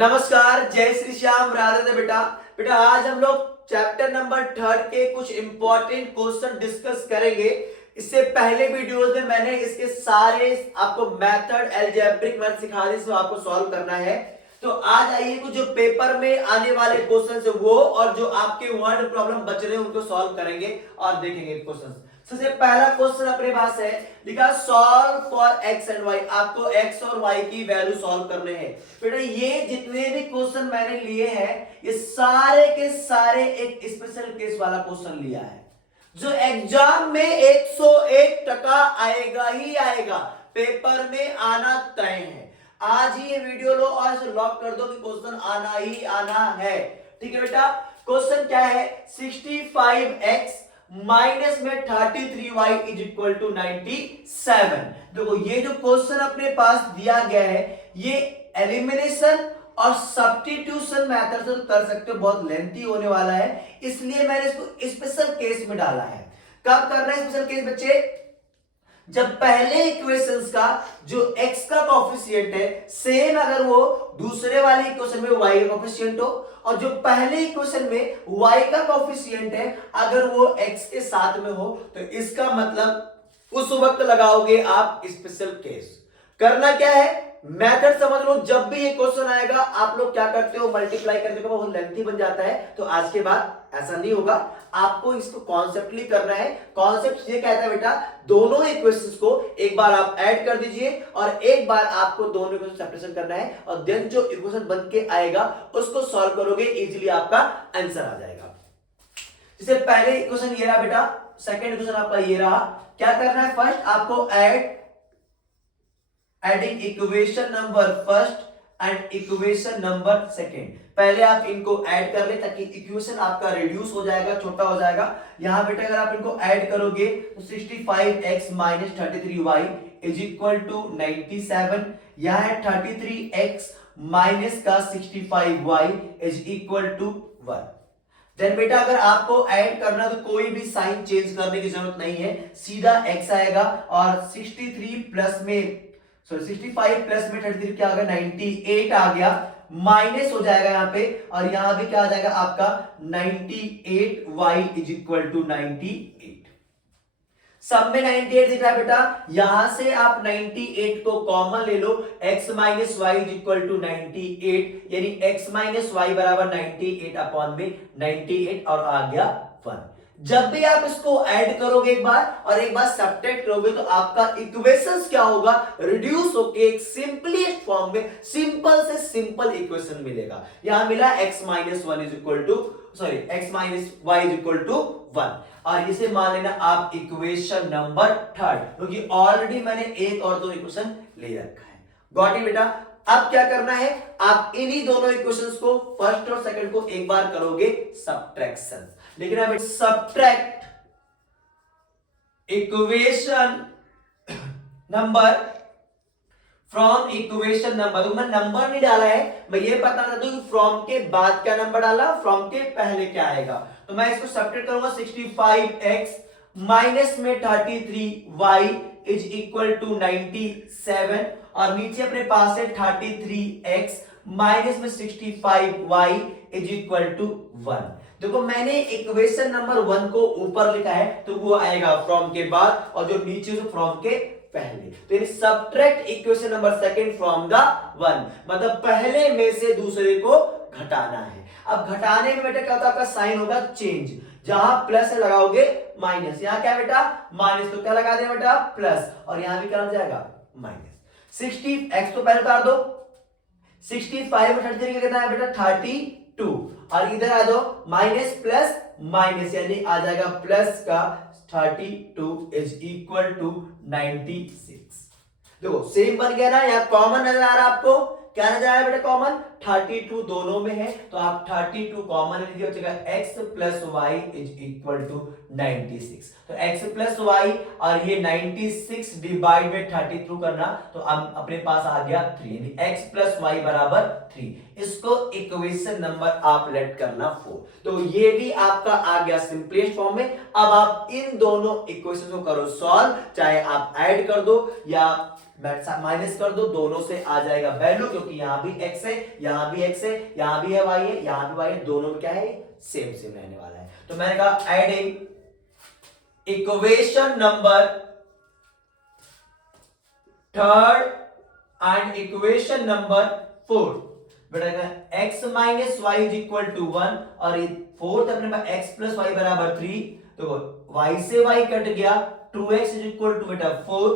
नमस्कार, जय श्री श्याम, राधे राधे। बेटा बेटा आज हम लोग चैप्टर नंबर 3 के कुछ इंपॉर्टेंट क्वेश्चन डिस्कस करेंगे। इससे पहले वीडियोस में मैंने इसके सारे आपको मेथड अलजेब्रिक मेथड सिखा दी, इसको आपको सॉल्व करना है। तो आज आइए कुछ जो पेपर में आने वाले क्वेश्चन है वो और जो आपके वर्ड प्रॉब्लम बच रहे हैं उनको सॉल्व करेंगे और देखेंगे क्वेश्चन। सबसे पहला क्वेश्चन अपने पास है, लिखा solve for x and y. आपको एक्स और वाई की वैल्यू सॉल्व करने हैं। बेटा ये जितने भी क्वेश्चन मैंने लिए हैं ये सारे के सारे एक स्पेशल केस वाला क्वेश्चन लिया है जो एग्जाम में 101% आएगा ही आएगा, पेपर में आना तय है। आज ही ये वीडियो लो और इसे लॉक कर दो कि क्वेश्चन आना ही आना है। ठीक है बेटा, क्वेश्चन क्या है, 65x माइनस में 33y इज इक्वल टू 97। देखो ये जो क्वेश्चन अपने पास दिया गया है ये एलिमिनेशन और सब्स्टिट्यूशन मेथड से कर सकते हो, बहुत लेंथी होने वाला है, इसलिए मैंने इसको स्पेशल केस में डाला है। कब करना है स्पेशल केस बच्चे, जब पहले इक्वेशंस का जो x का कोफिशिएंट है सेम अगर वो दूसरे वाले इक्वेशन में y का कोफिशिएंट हो और जो पहले इक्वेशन में y का कोफिशिएंट है अगर वो x के साथ में हो तो इसका मतलब उस वक्त लगाओगे आप स्पेशल केस। करना क्या है, मेथड समझ लो। जब भी ये क्वेश्चन आएगा आप लोग क्या करते हो, मल्टीप्लाई करते हो, बहुत लेंथी बन जाता है, तो आज के बाद ऐसा नहीं होगा। आपको इसको कॉन्सेप्टली करना है। कॉन्सेप्ट ये कहता है बेटा दोनों इक्वेशंस को एक बार आप ऐड कर दीजिए और एक बार आपको दोनों इक्वेशन सेपरेशन करना है और देन जो इक्वेशन बन के आएगा उसको सॉल्व करोगे, इजीली आपका आंसर आ जाएगा। जैसे पहले इक्वेशन ये रहा बेटा, सेकंड इक्वेशन आपका ये रहा। क्या करना है, फर्स्ट आपको adding equation number first and equation number second. पहले आप इनको ऐड कर ले ताकि इक्वेशन आपका रिड्यूस हो जाएगा, छोटा हो जाएगा। यहां बेटा अगर आप इनको ऐड करोगे तो 65x minus 33y is equal to 97। यहां है 33x माइनस का 65y is equal to 1। Then बेटा अगर आपको ऐड करना तो कोई भी साइन चेंज करने की जरूरत नहीं है, सीधा x आएगा और 65 प्लस में 33 क्या आ गया, 98 आ गया, माइनस हो जाएगा यहाँ पे और यहां भी क्या आ जाएगा आपका 98y इज इक्वल टू 98। सब में 98 दिख रहा है बेटा, यहां से आप 98 को कॉमन ले लो, x minus y is equal to 98, यानी x माइनस वाई बराबर 98 अपॉन में 98 और आ गया 1। जब भी आप इसको ऐड करोगे एक बार और एक बार सब्ट्रैक्ट करोगे तो आपका इक्वेशंस क्या होगा, रिड्यूस होके एक सिंपलेस्ट फॉर्म में सिंपल से सिंपल इक्वेशन मिलेगा। यहां मिला x minus one is equal to x minus y is equal to 1 और इसे मान लेना आप इक्वेशन नंबर 3, क्योंकि ऑलरेडी मैंने एक और दो इक्वेशन ले रखा है। गॉट इट बेटा। अब क्या करना है, आप इन्हीं दोनों इक्वेशंस को फर्स्ट और सेकंड को एक बार करोगे सब्ट्रैक्शन। लेकिन अब subtract equation number from equation number, तो मैं नंबर नहीं डाला है, मैं ये बताना चाहता हूं कि फ्रॉम के बाद क्या नंबर डाला, फ्रॉम के पहले क्या आएगा। तो मैं इसको सब्ट्रैक्ट करूंगा, 65x माइनस में 33y इज इक्वल टू 97 और नीचे अपने पास है 33x माइनस में 65y इज इक्वल टू 1। देखो मैंने इक्वेशन नंबर 1 को ऊपर लिखा है तो वो आएगा फ्रॉम के बाद और जो नीचे से फ्रॉम के पहले, तो यानी subtract equation number second from the 1, मतलब पहले में से दूसरे को घटाना है। अब घटाने में बेटा क्या होता है, आपका साइन होगा चेंज, जहां प्लस लगाओगे माइनस, यहां क्या बेटा माइनस, तो क्या लगा दें बेटा प्लस और यहां भी क्या हो जाएगा माइनस। 60x तो पहले उतार दो, 65 में 33 कितना है बेटा 32 और इधर आ जाओ माइनस प्लस माइनस, यानी आ जाएगा प्लस का 32 इज इक्वल टू 96। देखो सेम बन गया ना, यहां कॉमन नजर आ रहा है आपको, क्या नजर आ रहा है बेटा कॉमन, 32 दोनों में है तो आप 32 कॉमन लीजिए, हो जाएगा x plus y is equal to 96। तो x प्लस वाई और ये 96 डिवाइड में 32 करना तो अपने पास आ गया 3, यानी x प्लस वाई बराबर 3। इसको इक्वेशन नंबर आप लेट करना 4। तो ये भी आपका आ गया सिंपलेस्ट फॉर्म में। अब आप इन दोनों इक्वेशन को करो सॉल्व, चाहे आप ऐड कर दो या माइनस कर दो, दोनों से आ जाएगा वैल्यू, क्योंकि यहां भी x है, यहां भी x है, यहां भी है y है, यहां भी y है, दोनों में क्या है, सेम सेम रहने वाला है। तो मैंने कहा adding equation number third and equation number fourth, बेटा x minus y is equal to 1 और फोर्थ अपने पास x प्लस वाई बराबर 3, तो y से y कट गया, 2x इज इक्वल टू बेटा 4,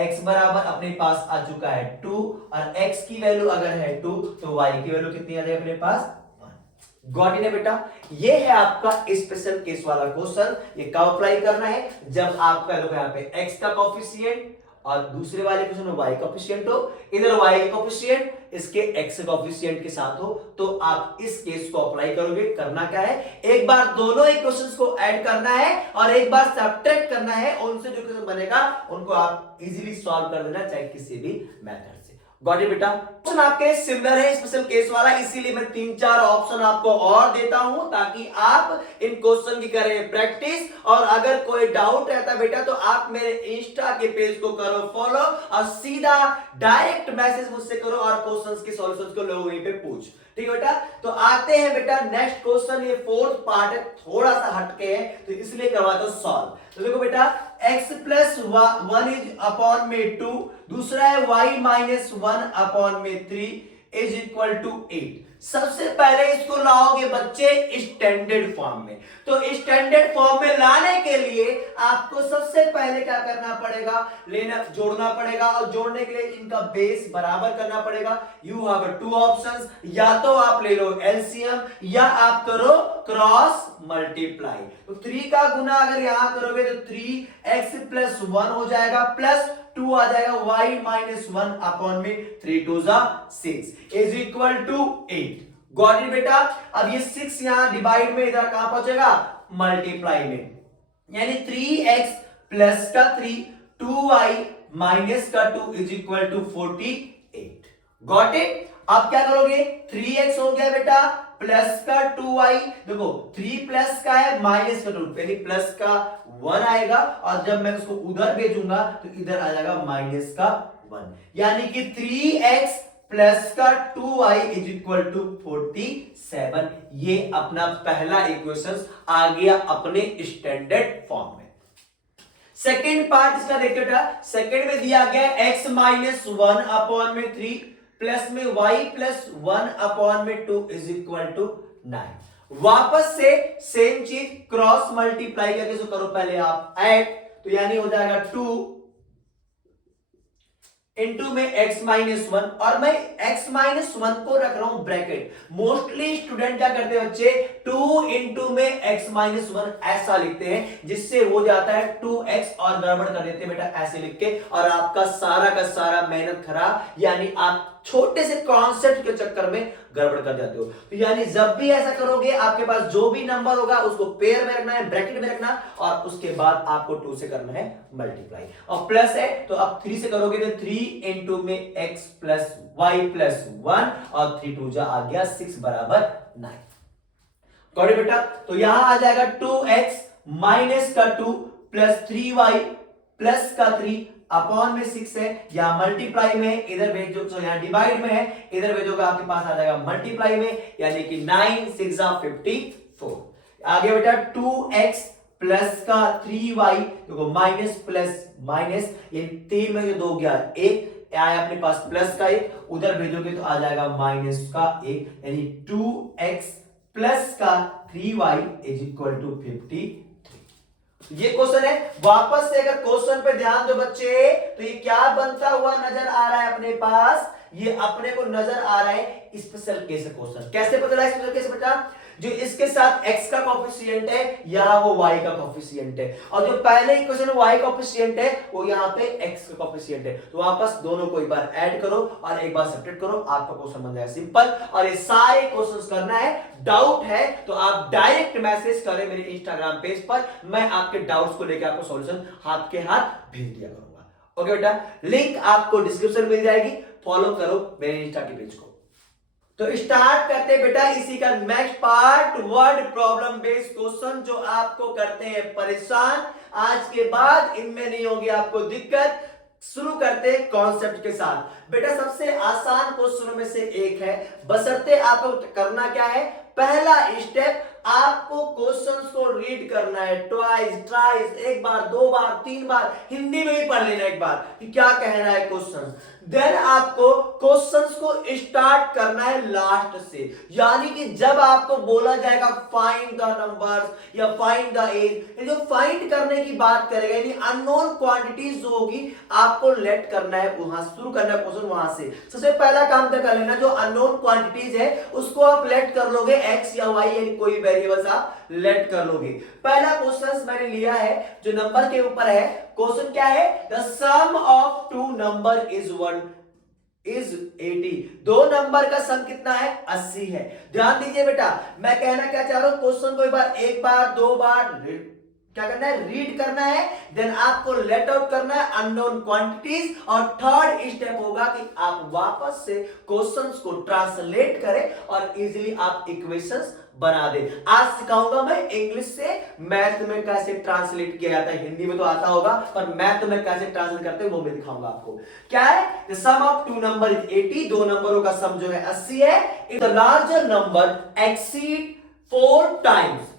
x बराबर अपने पास आ चुका है 2 और x की वैल्यू अगर है 2 तो y की वैल्यू कितनी आ जाएगी अपने पास, 1। गॉट इट है बेटा, ये है आपका स्पेशल केस वाला क्वेश्चन। ये कब अप्लाई करना है, जब आपका लोग यहाँ पे x का कोफिशिएंट और दूसरे वाले क्वेश्चन में y कोफिशिएंट हो, इधर y कोफिशिएंट इसके x कोफिशिएंट के साथ हो, तो आप इस केस को अप्लाई करोगे। करना क्या है, एक बार दोनों इक्वेशंस को ऐड करना है और एक बार सब्ट्रैक्ट करना है, उनसे जो क्वेश्चन बनेगा उनको आप इजीली सॉल्व कर देना, चाहे किसी भी मेथड से। गॉट इट बेटा, क्वेश्चन आपके सिमिलर है स्पेशल केस वाला, इसीलिए मैं 3-4 ऑप्शन आपको और देता हूं ताकि आप इन क्वेश्चन की करें प्रैक्टिस। और अगर कोई डाउट रहता बेटा तो आप मेरे इंस्टा के पेज को करो फॉलो और सीधा डायरेक्ट मैसेज मुझसे करो और क्वेश्चंस के सॉल्यूशंस को लोग वहीं पे पूछ। ठीक है बेटा, तो आते हैं बेटा नेक्स्ट क्वेश्चन। ये फोर्थ पार्ट है, थोड़ा सा हटके है तो इसलिए करवाता हूं सॉल्व। तो देखो बेटा x प्लस 1 इज अपॉन में 2, दूसरा है y माइनस 1 अपॉन में 3 इज इक्वल टू 8। सबसे पहले इसको लाओगे बच्चे स्टैंडर्ड फॉर्म में। तो स्टैंडर्ड फॉर्म में लाने के लिए आपको सबसे पहले क्या करना पड़ेगा, जोड़ना पड़ेगा और जोड़ने के लिए इनका बेस बराबर करना पड़ेगा। यू हैव 2 ऑप्शंस, या तो आप ले लो एलसीएम या आप करो क्रॉस मल्टीप्लाई। तो 3 का गुना अगर यहां करोगे तो 3x प्लस 1 हो जाएगा, प्लस 2 आ जाएगा y माइनस 1 अपॉन में 3 2 6 is equal to 8। Got it बेटा, अब ये 6 यहां डिवाइड में इधर कहां पहुंचेगा, मल्टीप्लाई में, यानी 3x प्लस का 3 2y माइनस का 2 is equal to 48। Got it, अब क्या करोगे, 3x हो गया बेटा प्लस का 2y, देखो 3 प्लस का है माइनस का 2, पहले प्लस का 1 आएगा और जब मैं उसको उधर भेजूंगा तो इधर आ जाएगा माइनस का 1, यानी कि 3x प्लस का 2y इज इक्वल टू 47। ये अपना पहला इक्वेशन आ गया अपने स्टैंडर्ड फॉर्म में। सेकेंड पार्ट इसका देखते बेटा, सेकेंड में दिया गया x माइनस 1 अपॉन में 3 प्लस में y प्लस 1 अपॉन में 2 इज इक्वल टू 9। वापस से सेम चीज क्रॉस मल्टीप्लाई करके जो करो पहले आप ऐड, तो यानी हो जाएगा 2 इंटू में x माइनस 1, और मैं x माइनस 1 को रख रहा हूं ब्रैकेट। मोस्टली स्टूडेंट क्या करते हैं बच्चे, 2 इंटू में x माइनस 1 ऐसा लिखते हैं, जिससे हो जाता है 2x और गड़बड़ कर देते हैं बेटा ऐसे लिख के, और आपका सारा का सारा मेहनत खराब, यानी आप छोटे से कॉन्सेप्ट के चक्कर में गड़बड़ कर जाते हो। तो यानी जब भी ऐसा करोगे आपके पास जो भी नंबर होगा उसको पेयर में रखना है, ब्रैकेट में रखना, और उसके बाद आपको 2 से करना है मल्टीप्लाई, और प्लस है तो अब 3 से करोगे तो 3 इंटू में x प्लस y प्लस 1 और 3 2 जा आ गया 6 बराबर 9। गॉट बेटा, तो यहां आ जाएगा 2x माइनस का 2 प्लस 3y प्लस का 3 अपॉन में 6 है, यहां मल्टीप्लाई में है, इधर भेजो तो यहां डिवाइड में है, इधर भेजोगे आपके पास आ जाएगा मल्टीप्लाई में, यानी कि 9 6 54। आगे बेटा 2x प्लस का 3y, देखो माइनस प्लस माइनस, ये 3 में जो 2 गया 1 आया अपने पास प्लस का 1, उधर भेजोगे तो आ जाएगा माइनस का 1, यानी 2x प्लस का 3y इज इक्वल टू 53। ये क्वेश्चन है। वापस से अगर क्वेश्चन पे ध्यान दो बच्चे, तो ये क्या बनता हुआ नजर आ रहा है अपने पास, ये अपने को नजर आ रहा है स्पेशल केस क्वेश्चन। कैसे पता लगा स्पेशल केस बेटा, जो इसके साथ x का कोफिशिएंट है यहाँ वो y का कोफिशिएंट है, और जो पहले इक्वेशन में y कोफिशिएंट है वो यहाँ पे x का कोफिशिएंट है, तो वापस दोनों को एक बार ऐड करो और एक बार सब्ट्रैक्ट करो, आपका क्वेश्चन बन जाएगा सिंपल। और ये सारे क्वेश्चंस करना है, डाउट है तो आप डायरेक्ट मैसेज करें मेरे इंस्टाग्राम पेज पर, मैं आपके डाउट्स को लेकर आपको सॉल्यूशन हाथ के हाथ भेज दिया करूंगा। ओके बेटा, लिंक आपको डिस्क्रिप्शन मिल जाएगी, फॉलो करो मेरे इंस्टा के पेज को। तो स्टार्ट करते बेटा इसी का next part, word problem based question जो आपको करते हैं परेशान। आज के बाद इनमें नहीं होगी आपको दिक्कत, शुरू करते हैं कॉन्सेप्ट के साथ। बेटा सबसे आसान क्वेश्चन में से एक है, बशर्ते आपको करना क्या है, पहला स्टेप आपको क्वेश्चंस को रीड करना है ट्वाइस ट्राइस, एक बार, दो बार, तीन बार, हिंदी में भी पढ़ लेना एक बार कि क्या कह रहा है क्वेश्चन। देन आपको क्वेश्चंस को स्टार्ट करना है लास्ट से, यानी कि जब आपको बोला जाएगा फाइंड द नंबर्स या फाइंड द एज, जो फाइंड करने की बात करेगा यानी अननोन क्वांटिटीज जो होगी आपको लेट करना है, वहां शुरू करना है क्वेश्चन वहां से। सबसे पहला काम तो कर लेना, जो अननोन क्वांटिटीज है उसको आप लेट कर लोगे, एक्स या वाई यानी कोई वेरिएबल्स आप लेट कर लोगे। पहला क्वेश्चन मैंने लिया है जो नंबर के ऊपर है। क्वेश्चन क्या है, the sum of two number is 80। दो नंबर का सम कितना है, 80 है। ध्यान दीजिए बेटा, मैं कहना क्या चाह रहा हूं, क्वेश्चन को एक बार दो बार क्या करना है, रीड करना है, देन आपको लेट आउट करना है अननोन क्वांटिटीज, और थर्ड स्टेप होगा कि आप वापस से क्वेश्चंस को ट्रांसलेट करें और इजीली आप इक्वेशंस बना दे। आज सिखाऊंगा मैं इंग्लिश से मैथ में कैसे ट्रांसलेट किया जाता है, हिंदी में तो आता होगा पर मैथ में कैसे ट्रांसलेट करते हैं वो मैं दिखाऊंगा आपको। क्या है, the sum of two number is 80, दो नंबरों का सम जो है 80 है। If the larger number exceed 4 times,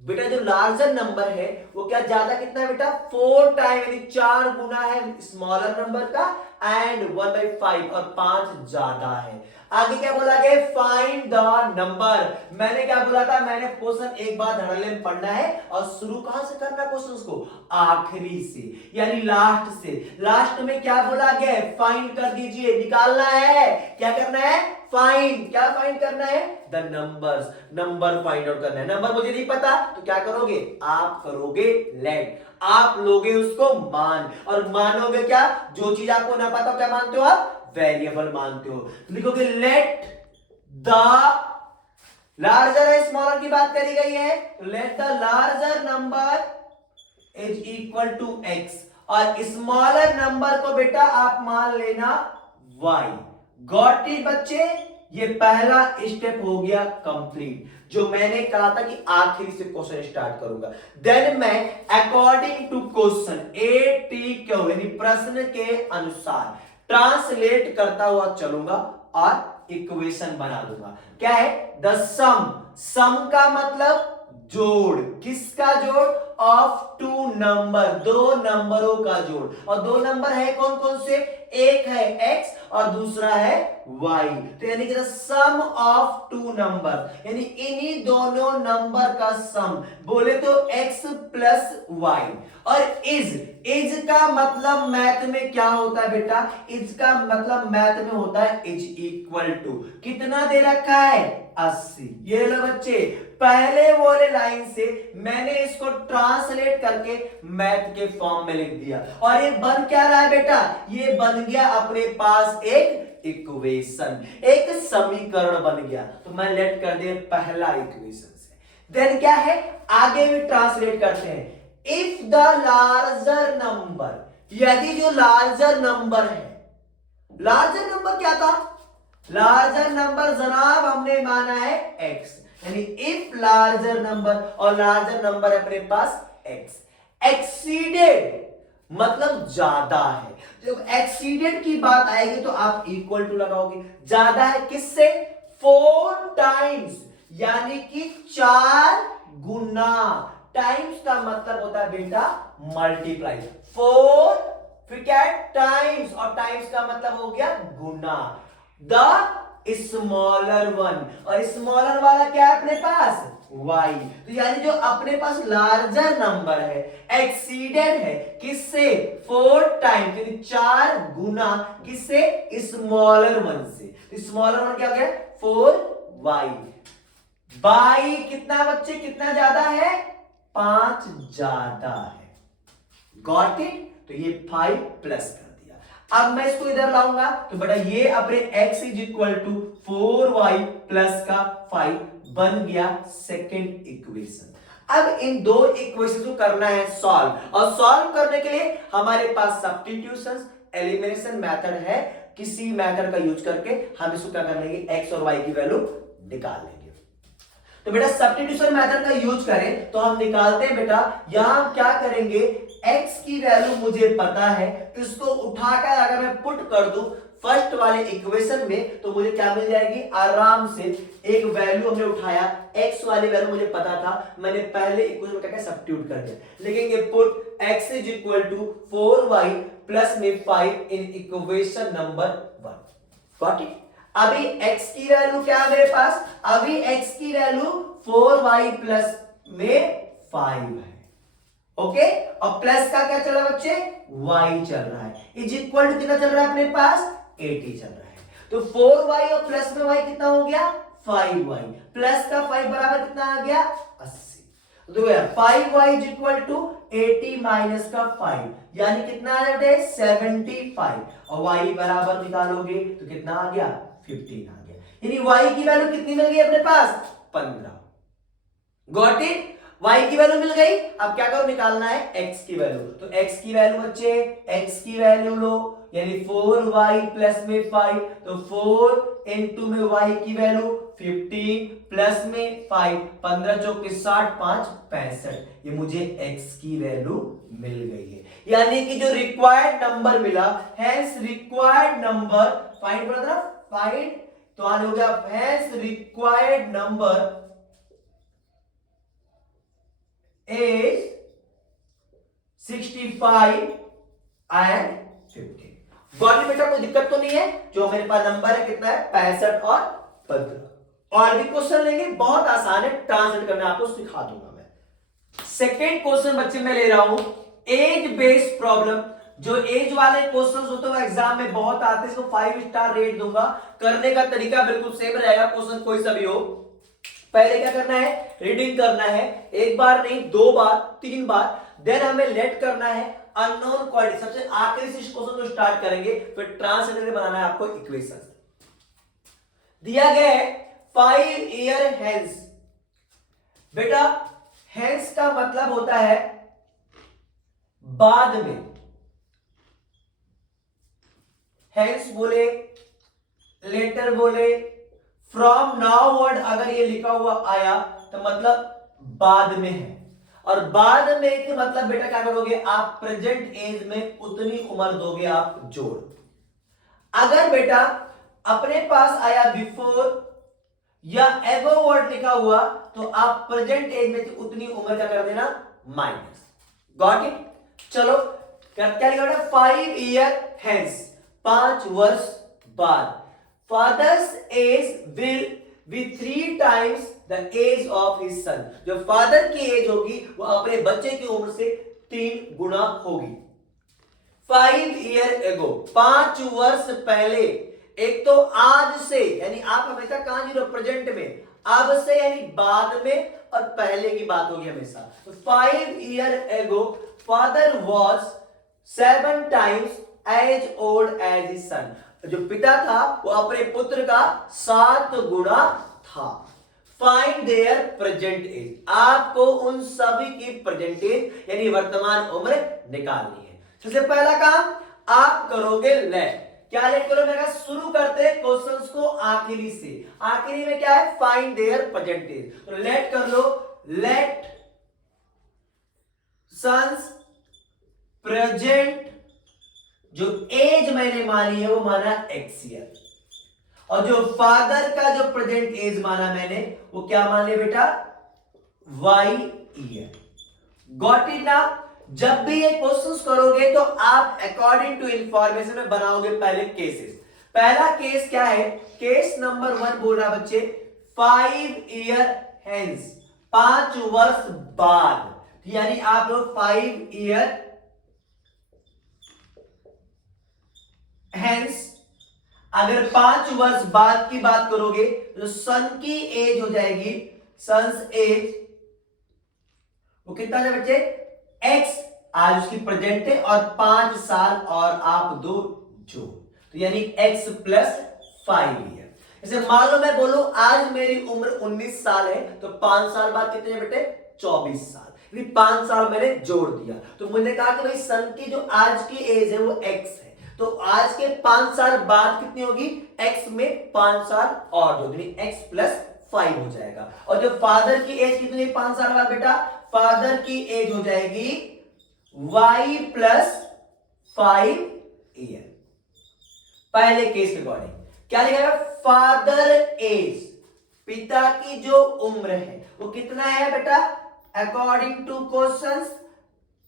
बेटा जो लार्जर नंबर है वो क्या ज्यादा कितना है बेटा, 4 टाइम यानी 4 गुना है स्मॉलर नंबर का, एंड 1/5 और 5 ज्यादा है। आगे क्या बोला गया, फाइंड द नंबर। मैंने क्या बोला था, मैंने क्वेश्चन एक बार धड़ल्ले में पढ़ना है और शुरू कहां से करना क्वेश्चन को, आखिरी से यानी लास्ट से। लास्ट में क्या बोला गया, फाइंड कर दीजिए, निकालना है, क्या करना है, फाइंड, क्या फाइंड करना है, the numbers, number find out करना है। नंबर मुझे नहीं पता तो क्या करोगे, आप करोगे लेट, आप लोगे उसको मान, और मानोगे क्या, जो चीज आपको ना पता क्या मानते हो आप, वेरिएबल मानते हो। लिखोगे लेट द लार्जर है स्मॉलर की बात करी गई है, let the larger number is equal to x, और स्मॉलर नंबर को बेटा आप मान लेना वाई। गॉट इट बच्चे, ये पहला स्टेप हो गया कंप्लीट, जो मैंने कहा था कि आखिरी से क्वेश्चन स्टार्ट करूंगा। देन मैं अकॉर्डिंग टू क्वेश्चन ATQ यानी प्रश्न के अनुसार ट्रांसलेट करता हुआ चलूंगा और इक्वेशन बना दूंगा। क्या है, द सम, सम का मतलब जोड़, किसका जोड़, ऑफ टू नंबर, दो नंबरों का जोड़, और दो नंबर है कौन कौन से, एक है x और दूसरा है y, तो यानी कि सम ऑफ टू नंबर यानी इन्हीं दोनों नंबर का सम, बोले तो x प्लस y। और इज का मतलब मैथ में क्या होता है बेटा, इज का मतलब मैथ में होता है इज इक्वल टू, कितना दे रखा है, 80। ये लो बच्चे, पहले वाले लाइन से मैंने इसको ट्रांसलेट करके मैथ के फॉर्म में लिख दिया, और ये बन क्या रहा है बेटा, ये बन गया अपने पास एक इक्वेशन, एक समीकरण बन गया। तो मैं लेट कर दिया पहला इक्वेशन से। देन क्या है, आगे भी ट्रांसलेट करते हैं, इफ द लार्जर नंबर, यदि जो लार्जर नंबर है, लार्जर नंबर क्या था, लार्जर नंबर जनाब हमने माना है x, यानी इफ लार्जर नंबर, और लार्जर नंबर अपने पास x, एक्सीडेड मतलब ज्यादा है। जब एक्सीडेड की बात आएगी तो आप इक्वल टू लगाओगे, ज्यादा है किससे, 4 टाइम्स यानी कि 4 गुना, टाइम्स का मतलब होता है बेटा मल्टीप्लाई, 4 फिर क्या है टाइम्स, और टाइम्स का मतलब हो गया गुना, द स्मॉलर वन, और स्मॉलर वाला क्या है अपने पास, y, तो यानी जो अपने पास लार्जर नंबर है एक्सीडेड है किससे, 4 टाइम्स यानी 4 गुना, किससे, स्मॉलर वन से। स्मॉलर वन क्या हो गया, 4y, बाई कितना बच्चे, कितना ज्यादा है, 5 ज्यादा है। गॉट इट, तो ये 5 प्लस कर दिया। अब मैं इसको इधर लाऊंगा तो बेटा ये अपने x is equal to 4y plus का 5 बन गया सेकेंड इक्वेशन। अब इन दो इक्वेशन को करना है सॉल्व, और सॉल्व करने के लिए हमारे पास सब्स्टिट्यूशन एलिमिनेशन मेथड है, किसी मेथड का यूज करके हम इसको क्या कर लेंगे, x और y की वैल्यू निकाल लेंगे। तो बेटा सब्स्टिट्यूशन मेथड का यूज करें तो हम निकालते हैं बेटा, यहां क्या करेंगे, x की वैल्यू मुझे पता है, इसको उठाकर अगर मैं पुट कर दूं फर्स्ट वाले इक्वेशन में तो मुझे क्या मिल जाएगी, आराम से एक वैल्यू हमने उठाया, x वाली वैल्यू मुझे पता था, मैंने पहले इक्वेशन में क्या सब्स्टिट्यूट कर दिया। लिखेंगे put x is equal to 4y plus में 5 in equation number 1। Got it. अभी x की वैल्यू क्या है मेरे पास, अभी x की वैल्यू 4y प्लस में 5 है। ओके, और प्लस का क्या चल रहा है बच्चे, y चल रहा है, इज इक्वल टू कितना चल रहा है अपने पास, 80 चल रहा है। तो 4y और प्लस में y कितना हो गया, 5y प्लस का 5 बराबर कितना आ गया, 80। तो 5y is equal to 80 minus का 5 यानी कितना आ जाता है 75, और y बराबर निकालोगे तो कितना आ गया 15 आ गया, यानी y की वैल्यू कितनी मिल गई अपने पास, 15। Got it. y की वैल्यू मिल गई, अब क्या करो, निकालना है x की वैल्यू। तो x की वैल्यू बच्चे, x की वैल्यू लो, यानी 4y प्लस में 5, तो 4 इंटू में y की वैल्यू 15 प्लस में 5, 15 चौके 60, 5 65, ये मुझे x की वैल्यू मिल गई है। यानी कि जो रिक्वायर्ड नंबर मिला, हेंस रिक्वायर्ड नंबर फाइंड करो ना, फाइंड, तो आने हो गया hence required number is 65 and 50। Got बेटा, कोई दिक्कत तो नहीं है, जो मेरे पास नंबर है कितना है 65 और 15। और भी क्वेश्चन लेंगे, बहुत आसान है, ट्रांसलेट करना आपको सिखा दूंगा मैं। सेकेंड क्वेश्चन बच्चे मैं ले रहा हूं, एज बेस्ड प्रॉब्लम। जो एज वाले क्वेश्चंस होते हैं वो एग्जाम में बहुत आते हैं, इसको 5 स्टार रेट दूंगा। करने का तरीका बिल्कुल सेम रहेगा, क्वेश्चन कोई सा भी हो। पहले क्या करना है, रीडिंग करना है, एक बार नहीं 2 बार 3 बार, देन हमें लेट करना है अननोन क्वांटिटी, सबसे आखिरी से इस क्वेश्चन को स्टार्ट करेंगे, फिर ट्रांसलेटर बनाना है आपको इक्वेशन। दिया गया है 5 ईयर हेंस। बेटा हेंस का मतलब होता है बाद में, हेंस बोले, लेटर बोले, फ्रॉम नाउ वर्ड अगर ये लिखा हुआ आया तो मतलब बाद में है, और बाद में के मतलब बेटा क्या करोगे आप, प्रेजेंट एज में उतनी उम्र दोगे आप जोड़। अगर बेटा अपने पास आया बिफोर या एबो वर्ड लिखा हुआ तो आप प्रेजेंट एज में उतनी उम्र का कर देना माइनस। Got it. चलो क्या लिखा बेटा, 5 ईयर हेंस, 5 वर्ष बाद, father's age will be 3 times the age of his son. जो फादर की एज होगी वो अपने बच्चे की उम्र से 3 गुना होगी। 5 ईयर एगो, 5 वर्ष पहले, एक तो आज से यानी आप हमेशा कहां जीरो, प्रेजेंट में, अब से यानी बाद में, और पहले की बात होगी हमेशा। तो 5 year ago father was 7 times as old as his son. जो पिता था वो अपने पुत्र का 7 गुना था। फाइंड देयर प्रेजेंट एज, आपको उन सभी की प्रेजेंट एज यानी वर्तमान उम्र निकालनी है। सबसे पहला काम आप करोगे लेट। क्या लेट करोगे, शुरू करते हैं क्वेश्चंस को आखिरी से। आखिरी में क्या है, फाइंड देयर प्रेजेंट एज, तो लेट कर लो, लेट सन्स प्रेजेंट, जो एज मैंने मानी है वो माना x ईयर, और जो फादर का जो प्रेजेंट एज माना मैंने वो क्या मान लिया बेटा, y ईयर। गॉट इट ना। जब भी ये क्वेश्चंस करोगे तो आप अकॉर्डिंग टू इंफॉर्मेशन में बनाओगे पहले केसेस। पहला केस क्या है, केस नंबर 1 बोल रहा बच्चे 5 ईयर हेंस, 5 वर्ष बाद, यानी आप लोग 5 ईयर हेंस, अगर 5 वर्ष बाद की बात करोगे तो सन की एज हो जाएगी, सन्स एज वो कितना है बच्चे, x, आज उसकी प्रेजेंट है, और 5 साल और आप 2 जो, तो यानी x प्लस 5 ईयर। जैसे मान लो मैं बोलूं आज मेरी उम्र 19 साल है, तो 5 साल बाद कितने बेटे, 24 साल, 5 साल मैंने जोड़ दिया। तो मुझे कहा कि भाई सन की जो आज की एज है वो x है, तो आज के 5 साल बाद कितनी होगी, x में 5 साल और जो x प्लस 5 हो जाएगा। और जो फादर की एज कितनी, 5 साल बाद बेटा फादर की एज हो जाएगी y प्लस 5 ईयर। पहले केस के अकॉर्डिंग क्या लिखा है? फादर एज, पिता की जो उम्र है वो कितना है बेटा? According to questions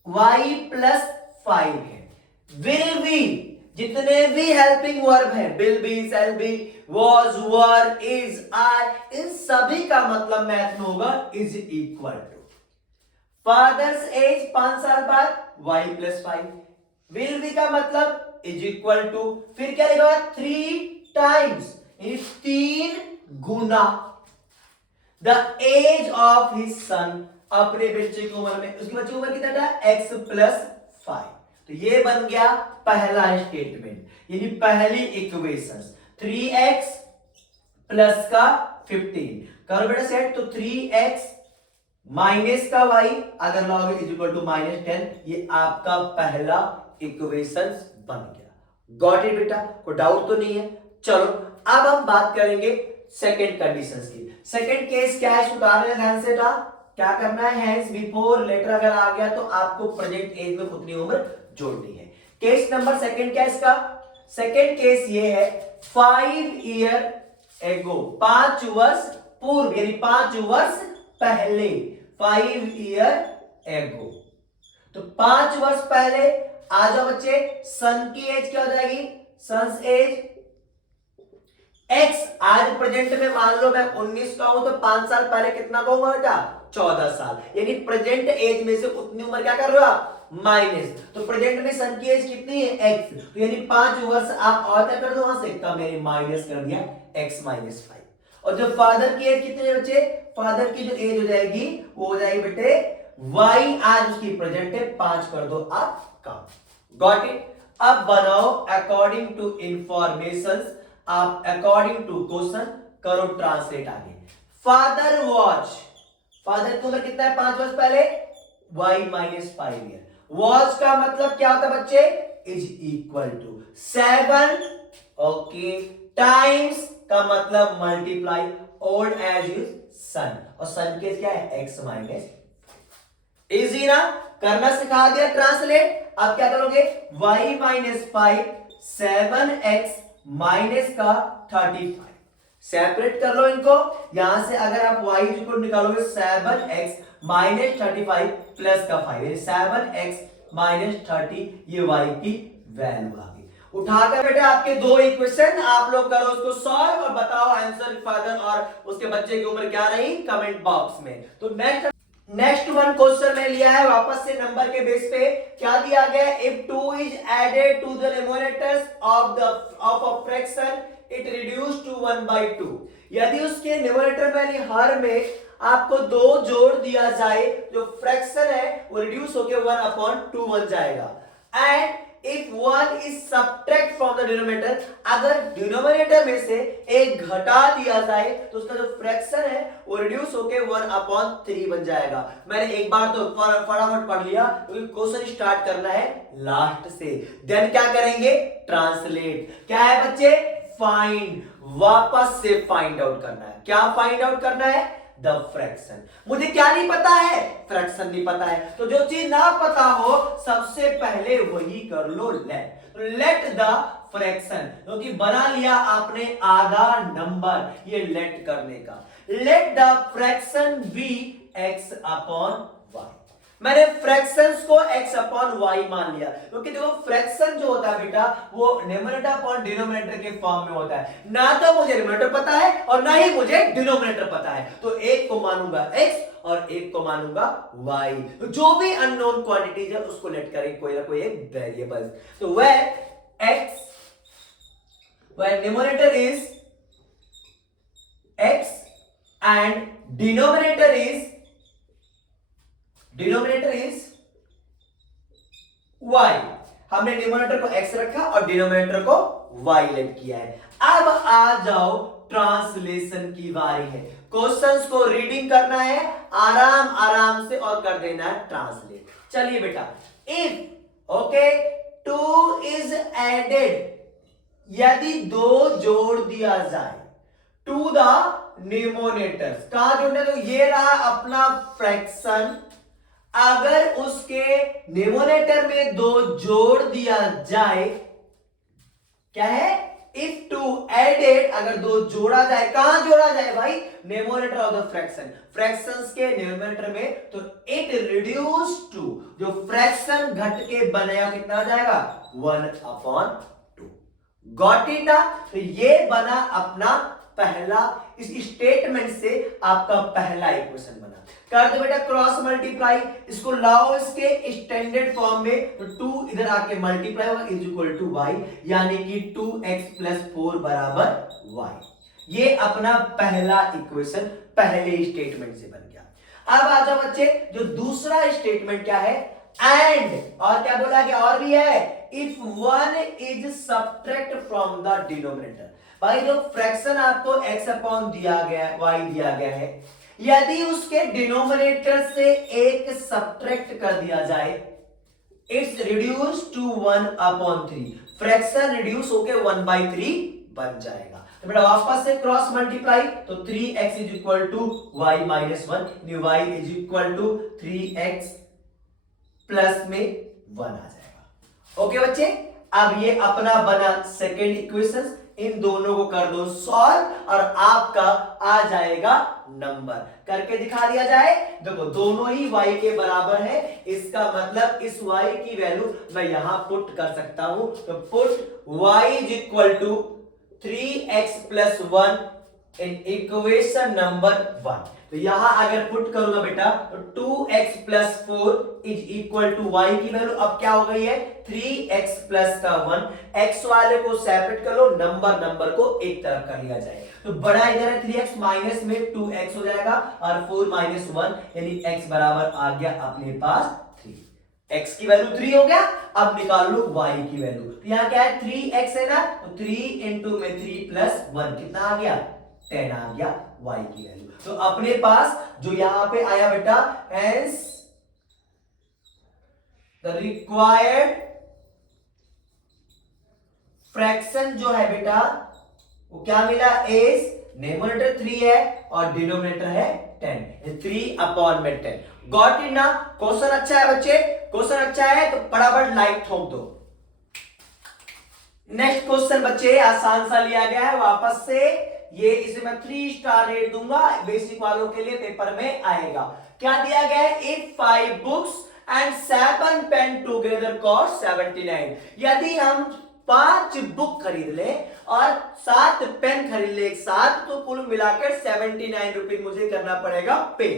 y plus 5 है। विल बी, जितने भी हेल्पिंग वर्ब है, will be, shall be, was, were, is, are, इन सभी का मतलब मैथ में होगा is equal to father's age 5 साल बाद y प्लस 5, विल बी का मतलब इज इक्वल टू, फिर क्या लिखा? 3 टाइम्स, यानी 3 गुना the age of his son, अपने बच्चे की उम्र में, उसके बच्चे की उम्र कितना था? x plus 5। तो ये बन गया पहला स्टेटमेंट, यानी पहली इक्वेशन 3x प्लस का 15 करो बेटा सेट। तो 3x माइनस का y अगर लाओगे इज इक्वल टू -10, ये आपका पहला इक्वेशन बन गया। गॉट इट बेटा? कोई डाउट तो नहीं है? चलो अब हम बात करेंगे सेकंड कंडीशंस की। सेकंड केस क्या है? सुधारने ध्यान से था, क्या करना है? हैंस बिफोर लेटर अगर आ गया तो आपको प्रेजेंट एज में उतनी उम्र जोड़नी है। केस नंबर सेकंड क्या है इसका? सेकंड केस ये है 5 ईयर एगो, 5 वर्ष पूर्व, यानी 5 वर्ष पहले, 5 ईयर एगो। तो 5 वर्ष पहले आ जाओ बच्चे, सन की एज क्या हो जाएगी? सन्स एज x, आज प्रेजेंट में मान लो मैं 19 का हूं तो 5 साल पहले कितना कहूंगा बेटा? 14 साल, यानी प्रेजेंट एज में से उतनी उम्र क्या कर रहे हो आप? माइनस। तो प्रेजेंट में सन की एज कितनी है? x, तो यानी 5 वर्ष आप और क्या कर दो वहां से? कम, यानी माइनस कर दिया x माइनस 5। और जो फादर की एज कितनी है बच्चे? फादर की जो एज हो जाएगी वो हो जाएगी बेटे y, आज उसकी प्रेजेंट है, 5 कर दो आप कम। Got it? अब बनाओ अकॉर्डिंग टू इंफॉर्मेशन, आप अकॉर्डिंग टू क्वेश्चन करो ट्रांसलेट आगे। फादर वॉच, फादर की उम्र कितना है 5 वर्ष पहले? y minus 5 year. वॉच का मतलब क्या होता है बच्चे? Is equal to 7, okay, times का मतलब multiply, old age is son, और सन के क्या है? x minus. इजी ना? करना सिखा दिया ट्रांसलेट। अब क्या करोगे? y माइनस 5, 7x माइनस का 35, सेपरेट कर लो इनको। यहां से अगर आप y को निकालोगे 7x माइनस 35 प्लस का 5, 7x माइनस 30, ये y की वैल्यू आ गई। उठाकर बेटे आपके दो इक्वेशन आप लोग करो उसको सॉल्व और बताओ आंसर फादर और उसके बच्चे की उम्र क्या रही कमेंट बॉक्स में। तो नेक्स्ट वन क्वेश्चन में लिया है वापस से नंबर के बेस पे। क्या दिया गया? If 2 is added to the numerators of a fraction it reduce to 1/2। यदि उसके न्यूमरेटर में हर में आपको 2 जोड़ दिया जाए, जो फ्रैक्शन है वो रिड्यूस होकर 1/2 बन जाएगा। And if 1 is subtract from the denominator, अगर डिनोमिनेटर में से एक घटा दिया जाए तो उसका जो फ्रैक्शन है वो रिड्यूस होके 1/3 बन जाएगा। मैंने एक बार तो फटाफट पढ़ लिया क्योंकि क्वेश्चन स्टार्ट करना है लास्ट से। देन क्या करेंगे? ट्रांसलेट। क्या है बच्चे? फाइंड, वापस से फाइंड आउट करना है। क्या फाइंड आउट करना है? The fraction. मुझे क्या नहीं पता है? फ्रैक्शन नहीं पता है। तो जो चीज ना पता हो सबसे पहले वही कर लो, लेट द फ्रैक्शन, क्योंकि बना लिया आपने आधा नंबर ये लेट करने का। Let the fraction be x upon y। मैंने फ्रैक्शंस को x अपॉन y मान लिया क्योंकि देखो फ्रैक्शन जो होता है बेटा वो न्यूमरेटर अपॉन डिनोमिनेटर के फॉर्म में होता है। ना तो मुझे न्यूमरेटर पता है और ना ही मुझे डिनोमिनेटर पता है, तो एक को मानूंगा x और एक को मानूंगा y। तो जो भी अननोन क्वांटिटीज है उसको लेट करेंगे कोई ना कोई एक वेरिएबल। तो where x, where numerator is x and denominator is y, हमने न्यूमरेटर को x रखा और डिनोमिनेटर को y लेट किया है। अब आ जाओ ट्रांसलेशन की बारी है। क्वेश्चंस को रीडिंग करना है आराम आराम से और कर देना है ट्रांसलेट। चलिए बेटा, इफ ओके 2 इज एडेड, यदि 2 जोड़ दिया जाए टू द न्यूमरेटर्स, कहां जोड़ना? तो ये रहा अपना फ्रैक्शन, अगर उसके न्यूमरेटर में 2 जोड़ दिया जाए, क्या है, इफ टू एडेड, अगर 2 जोड़ा जाए, कहां जोड़ा जाए भाई, numerator of the fraction, fractions के न्यूमरेटर में, तो इट रिड्यूस टू, जो फ्रैक्शन घट के बनाया कितना आ जाएगा, 1/2। गॉट इट ना। तो ये बना अपना पहला, इस स्टेटमेंट से आपका पहला इक्वेशन बना। कर दो बेटा क्रॉस मल्टीप्लाई, इसको लाओ इसके स्टैंडर्ड फॉर्म में, तो 2 इधर आके मल्टीप्लाई होगा इज इक्वल टू y, यानी कि 2x प्लस 4 बराबर y। ये अपना पहला इक्वेशन पहले स्टेटमेंट से बन गया। अब आ जाओ बच्चे, जो दूसरा स्टेटमेंट क्या है, एंड, और क्या बोला गया, और भी है, if 1 is subtract from the denominator. भाई जो फ्रैक्शन आपको x अपॉन दिया गया, y दिया गया है, यदि उसके डिनोमिनेटर से एक सब्ट्रैक्ट कर दिया जाए, it's reduce to 1/3, fraction reduce होके 1/3 बन जाएगा। तो बेटा वापस से क्रॉस मल्टीप्लाई, तो 3x is equal to y minus 1, y is equal to 3x plus में 1 आ जाएगा। ओके बच्चे, अब ये अपना बना सेकेंड इक्वेशन, इन दोनों को कर दो सॉल्व और आपका आ जाएगा नंबर। करके दिखा दिया जाए, देखो दोनों ही y के बराबर है, इसका मतलब इस y की वैल्यू मैं यहां पुट कर सकता हूं, तो put y is equal to 3x plus 1 in equation number 1। तो यहां अगर पुट करूंगा बेटा, तो 2x plus 4 is equal to y की वैल्यू अब क्या हो गई है, 3x प्लस का 1। x वाले को सेपरेट कर लो, नंबर को एक तरफ कर लिया जाए, तो बड़ा इधर है 3x, माइनस में 2x हो जाएगा, और 4 माइनस 1 यानी x बराबर आ गया अपने पास 3। x की वैल्यू 3 हो गया। अब निकाल लो y की वैल्यू, तो यहां क्या है, 3x है ना, तो 3 इंटू में 3 प्लस 1 कितना आ गया, 10 आ गया y की वैल्यू। तो अपने पास जो यहां पे आया बेटा, हेंस द रिक्वायर्ड फ्रैक्शन जो है बेटा, वो क्या मिला, एस न्यूमरेटर 3 है और डिनोमिनेटर है 10, 3/10। गॉट इट ना। क्वेश्चन अच्छा है बच्चे, क्वेश्चन अच्छा है तो फटाफट लाइक ठोक दो। नेक्स्ट क्वेश्चन बच्चे आसान सा लिया गया है वापस से, ये इसे मैं 3 स्टार रेट दूंगा, बेसिक वालों के लिए पेपर में आएगा। क्या दिया गया है, if 5 books and 7 pen together cost 79। यदि हम 5 बुक खरीद ले और 7 पेन खरीद ले एक साथ, तो कुल मिलाकर 79 रुपीज मुझे करना पड़ेगा पे।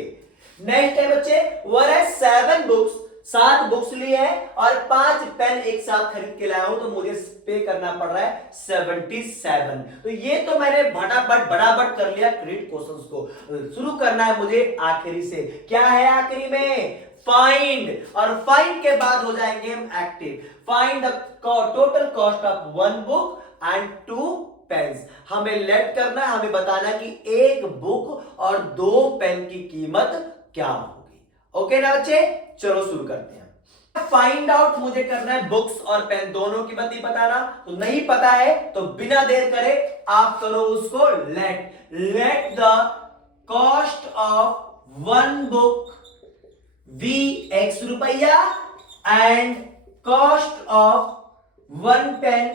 नेक्स्ट है बच्चे, वर है 7 बुक्स, 7 बुक्स ली है और 5 पेन एक साथ खरीद के लाया हूं, तो मुझे पे करना पड़ रहा है 77। तो ये तो मैंने बटाबट कर लिया क्रेडिट क्वेश्चंस को। शुरू करना है मुझे आखिरी से, क्या है आखिरी में, फाइंड, और फाइंड के बाद हो जाएंगे हम active. Find the total cost of 1 book and 2 pens. हमें लेट करना है, हमें बताना कि 1 बुक और 2 पेन की कीमत क्या होगी। ओके ना बच्चे, चलो शुरू करते हैं। फाइंड आउट मुझे करना है बुक्स और पेन दोनों की कीमत नहीं बताना, तो नहीं पता है तो बिना देर करे आप करो उसको let the cost of 1 book be x रुपया and cost of 1 pen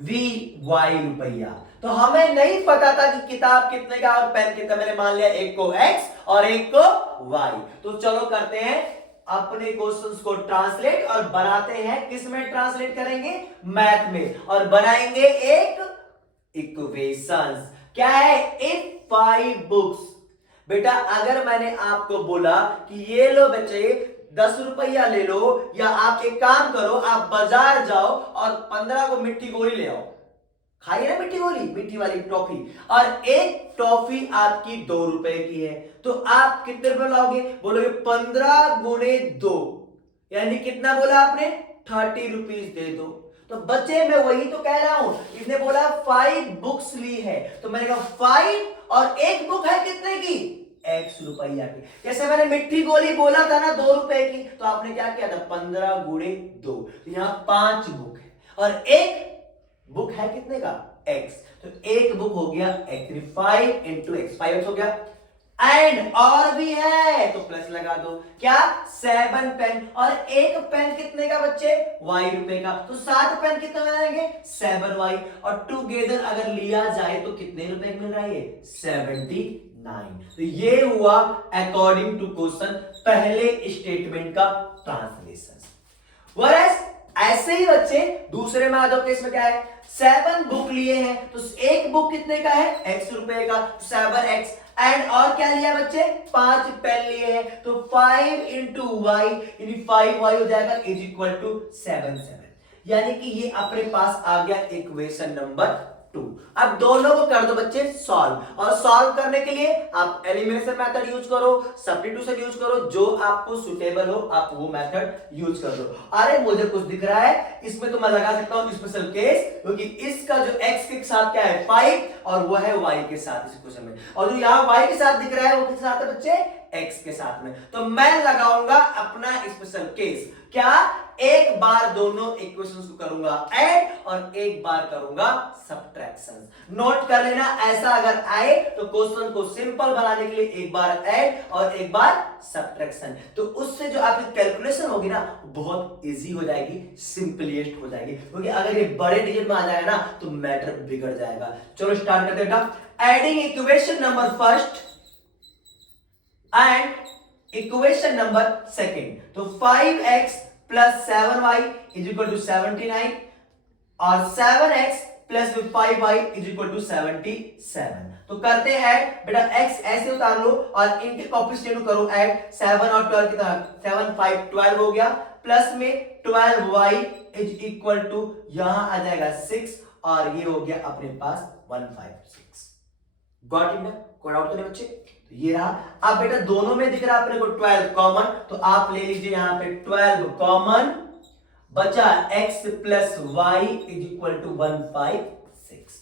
be y रुपया। तो हमें नहीं पता था कि किताब कितने का और पेन कितना, मैंने मान लिया एक को x और एक को y। तो चलो करते हैं अपने क्वेश्चंस को ट्रांसलेट, और बनाते हैं किस में ट्रांसलेट करेंगे, मैथ में, और बनाएंगे एक इक्वेशंस। क्या है, इफ 5 बुक्स। बेटा अगर मैंने आपको बोला कि ये लो बच्चे 10 रुपया ले लो, या आप एक काम करो, आप बाजार जाओ और 15 को मिट्टी गोली ले आओ, खाइए ना मिट्टी गोली, मिट्टी वाली टॉफी, और एक टॉफी आपकी 2 रुपए की है, तो आप कितने रुपए लाओगे, बोलोगे 15 गुणे 2, यानी कितना बोला आपने, 30 रुपीज दे दो। तो बच्चे मैं वही तो कह रहा हूं, इसने बोला 5 बुक्स ली है, तो मैंने कहा 5 और एक बुक है कितने की, x रुपया की। जैसे मैंने मिट्टी गोली बोला था ना 2 रुपए की, तो आपने क्या किया था, 15 गुणे 2, तो यहां 5 बुक है और एक बुक है कितने का, x, तो एक बुक हो गया x, 5 इंटू एक्स, 5x हो गया। एंड और भी है तो प्लस लगा दो। क्या 7 पेन, और एक पेन कितने का बच्चे y रुपए का, तो 7 पेन कितने में आएंगे 7y, और टुगेदर अगर लिया जाए तो कितने रुपए मिल रहा है ये 79। तो ये हुआ अकॉर्डिंग टू क्वेश्चन पहले स्टेटमेंट का ट्रांसलेशन। वरस ऐसे ही बच्चे दूसरे में आ जाओ, केस में क्या है 7 बुक लिए हैं तो एक बुक कितने का है x रुपए का, 7x, एंड और क्या लिया बच्चे 5 पेन लिए हैं तो 5 इंटू वाई यानी 5y हो जाएगा इज इक्वल टू 7 यानी कि ये अपने पास आ गया इक्वेशन नंबर 2। अब दोनों को कर दो बच्चे सॉल्व, और सॉल्व करने के लिए आप एलिमिनेशन मेथड यूज करो, सब्स्टिट्यूशन यूज करो, जो आपको सुटेबल हो आप वो मेथड यूज कर दो। अरे मुझे कुछ दिख रहा है इसमें तो मैं लगा सकता हूं स्पेशल केस, क्योंकि इसका जो x के साथ क्या है 5 और वो है y के साथ इस क्वेश्चन में, और जो यहाँ y के साथ दिख रहा है वो किसके साथ है बच्चे x के साथ में। तो मैं लगाऊंगा अपना स्पेशल केस, क्या एक बार दोनों इक्वेशंस को करूंगा ऐड और एक बार करूंगा सब्ट्रैक्शन। नोट कर लेना, ऐसा अगर आए तो क्वेश्चन को सिंपल बनाने के लिए एक बार ऐड और एक बार सब्ट्रैक्शन, तो उससे जो आपकी कैलकुलेशन होगी ना बहुत इजी हो जाएगी, सिंपलीस्ट हो जाएगी, क्योंकि अगर ये बड़े डिजिट में आ जाएगा ना तो मैटर बिगड़ जाएगा। चलो स्टार्ट करते हैं। Adding equation number first and equation number second, तो 5x plus 7y is equal to 79 और 7x plus 5y is equal to 77। तो करते हैं बेटा x ऐसे उतार लो और इनके कोएफिशिएंट करो ऐड, 7 और 12 कितना 7 5 12 हो गया, प्लस में 12y इज इक्वल टू यहां आ जाएगा 6 और ये हो गया अपने पास 156। गॉट इट ना, कोई डाउट तो नहीं बच्चे? तो ये रहा। अब बेटा दोनों में दिख रहा है अपने को 12 कॉमन, तो आप ले लीजिए यहां पे 12 कॉमन, बचा x plus y is equal to 156।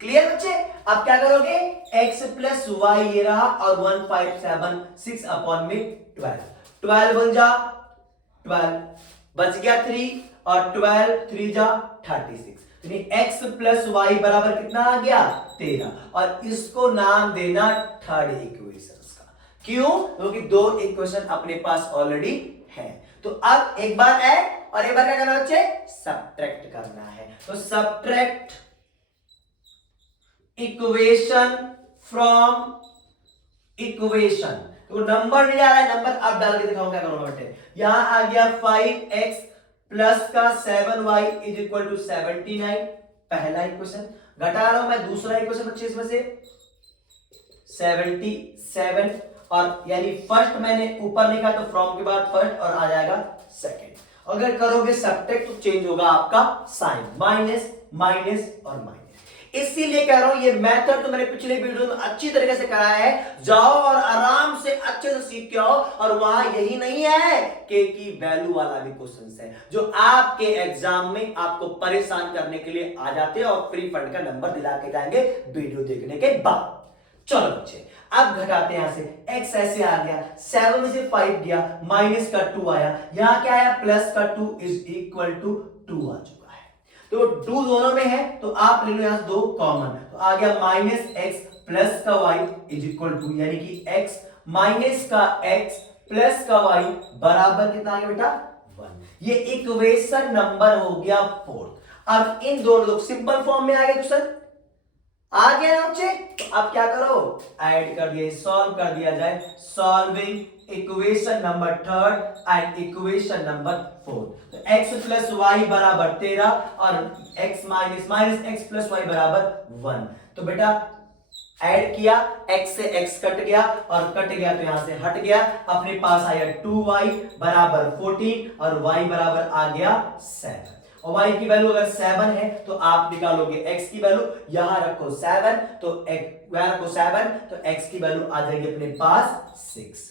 Clear बच्चे? अब क्या करोगे x प्लस वाई ये रहा और 157 6 अपॉन में 12 बन जा 12, बच गया 3 और 12 3 जा 36, x प्लस वाई बराबर कितना आ गया 13, और इसको नाम देना थर्ड इक्वेशन का। क्यों? क्योंकि दो इक्वेशन अपने पास ऑलरेडी है। तो अब एक बार ऐड और एक बार क्या करना बच्चे सब्ट्रैक्ट करना है। तो सब्ट्रैक्ट इक्वेशन फ्रॉम इक्वेशन, तो नंबर नहीं आ रहा है, नंबर अब डाल के दिखाऊं क्या करूंगा बेटे। यहां आ गया 5x प्लस का 7y इज इक्वल टू 79, पहला इक्वेशन। घटा रहा हूं मैं दूसरा इक्वेशन बच्चे इसमें से 77, और यानी फर्स्ट मैंने ऊपर लिखा तो फ्रॉम के बाद फर्स्ट और आ जाएगा सेकंड। अगर करोगे सब्ट्रैक्ट तो चेंज होगा आपका साइन, माइनस माइनस और माइनस। इसीलिए कह रहा हूं ये मेथड तो मैंने पिछले वीडियो में अच्छी तरीके से कराया है, जाओ और आराम से अच्छे से सीख के आओ। और वहां यही नहीं है के की वैल्यू वाला भी क्वेश्चन है जो आपके एग्जाम में आपको परेशान करने के लिए आ जाते हैं और फ्री फंड का नंबर दिला के जाएंगे वीडियो देखने के बाद। चलो बच्चे अब घटाते हैं, यहां से x ऐसे आ गया, 7 में से 5 गया, माइनस का 2 आया, यहां क्या आया प्लस का 2 इज इक्वल टू 2 आ चुका है। तो 2 दोनों में है तो आप ले लो यहां 2 कॉमन, तो आ गया माइनस x प्लस का y इज इक्वल टू, यानी कि x माइनस का x प्लस का y बराबर कितना आ गया बेटा 1। ये इक्वेशन नंबर हो गया 4। अब इन दोनों लोग सिंपल फॉर्म में आ गए, तो सर आ गया ना बच्चे। तो अब क्या करो ऐड कर दिए, सॉल्व कर दिया जाए। Solving equation number 3 and equation number 4, तो x प्लस वाई बराबर 13 और x minus minus x plus y बराबर 1। तो बेटा ऐड किया, x से x कट गया और कट गया तो यहां से हट गया, अपने पास आया 2y बराबर 14 और y बराबर आ गया 7। और y की वैल्यू अगर 7 है तो आप निकालोगे x की वैल्यू, यहां रखो 7 तो यहां रखो 7 तो x की वैल्यू आ जाएगी अपने पास 6।